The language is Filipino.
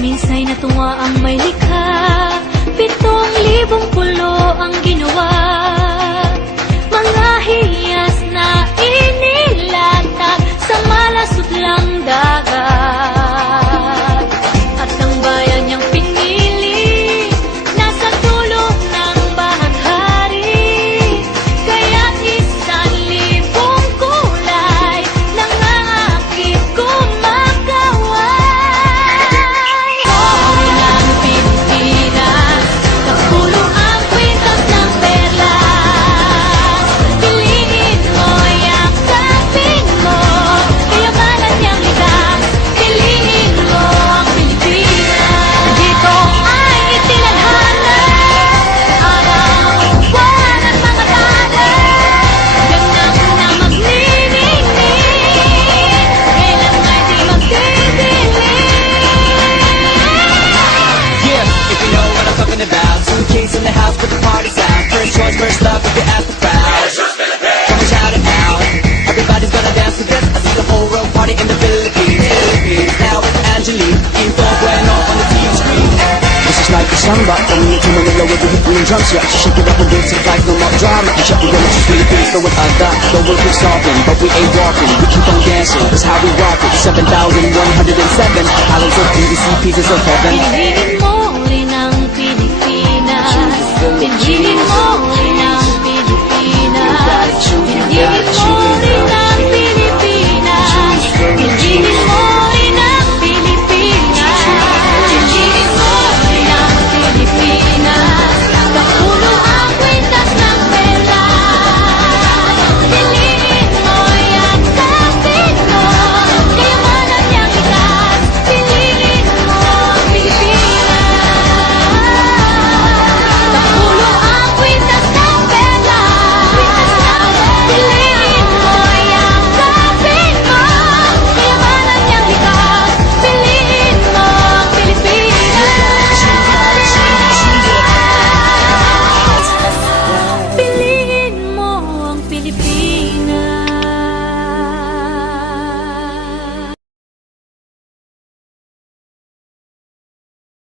Minsa'y natuwa ang may likha, 7,000 pulo ang ginawa. Mga hiyas na inilatag sa malasutlang dagat. At ang bayan niyang pinili, nasa dulo ng bahaghari. Kaya't 1,000 kulay nangangakit kumakaway. In the house, put the party's out. First choice, first love, if you ask the crowd. Come and shout it out. Everybody's gonna dance to this. I see the whole world party in the Philippines. Now it's Angelique, Info Bueno on the TV screen. This is like a samba, coming into Manila with the hip and drums. Yeah, she shake it up and dance it like no more drama. And shut the world to Philippines, throw it like that. The world keeps talking, but we ain't walking. We keep on dancing, that's how we rock it. 7,107 islands of PVC, pieces of heaven. Piliin mo rin ang Pilipinas. Piliin mo